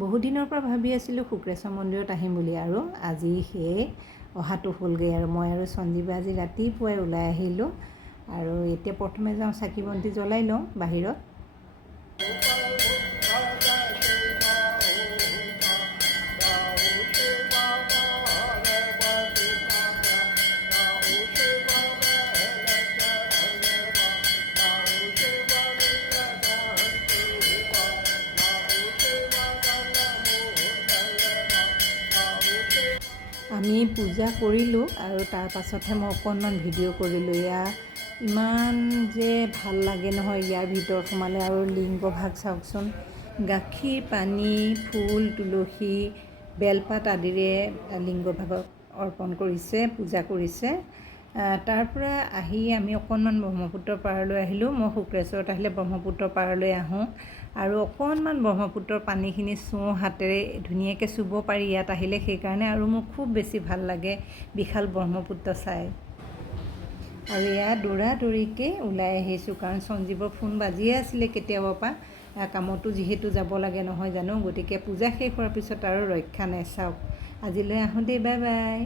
বহু দিনৰ পৰা ভাবি আছিলোঁ শুক্ৰেশ্বৰ মন্দিৰত আহিম বুলি, আৰু আজি সেই অহাটো হ'লগৈ। আৰু মই আৰু সঞ্জীৱে আজি ৰাতিপুৱাই ওলাই আহিলোঁ। আৰু এতিয়া প্ৰথমে যাওঁ চাকি বন্তি জ্বলাই লওঁ বাহিৰত। আমি পূজা কৰিলোঁ আৰু তাৰ পাছতহে মই অকণমান ভিডিঅ' কৰিলোঁ। ইমান যে ভাল লাগে নহয় ইয়াৰ ভিতৰত সোমালে। আৰু লিংগভাগ চাওকচোন, গাখীৰ, পানী, ফুল, তুলসী, বেলপাত আদিৰে লিংগভাগক অৰ্পণ কৰিছে, পূজা কৰিছে। তাৰ পৰা আহি আমি অকণমান ব্ৰহ্মপুত্ৰ পাৰলৈ আহিলোঁ। মই শুক্ৰেশ্বৰত আহিলে ব্ৰহ্মপুত্ৰ পাৰলৈ আহোঁ আৰু অকণমান ব্ৰহ্মপুত্ৰৰ পানীখিনি হাতেৰে ধুনীয়াকৈ চুব পাৰি ইয়াত আহিলে, সেইকাৰণে আৰু মোৰ খুব বেছি ভাল লাগে বিশাল ব্ৰহ্মপুত্ৰ চাই। আৰু দৌৰাদৌৰিকৈ ওলাই আহিছোঁ, কাৰণ সঞ্জীৱৰ ফোন বাজিয়ে আছিলে কেতিয়াবাৰ পৰা। কামতো যিহেতু যাব লাগে নহয় জানো, গতিকে পূজা শেষ হোৱাৰ পিছত আৰু ৰক্ষা নাই। চাওক, আজিলৈ আহোঁ দেই, বাই বাই।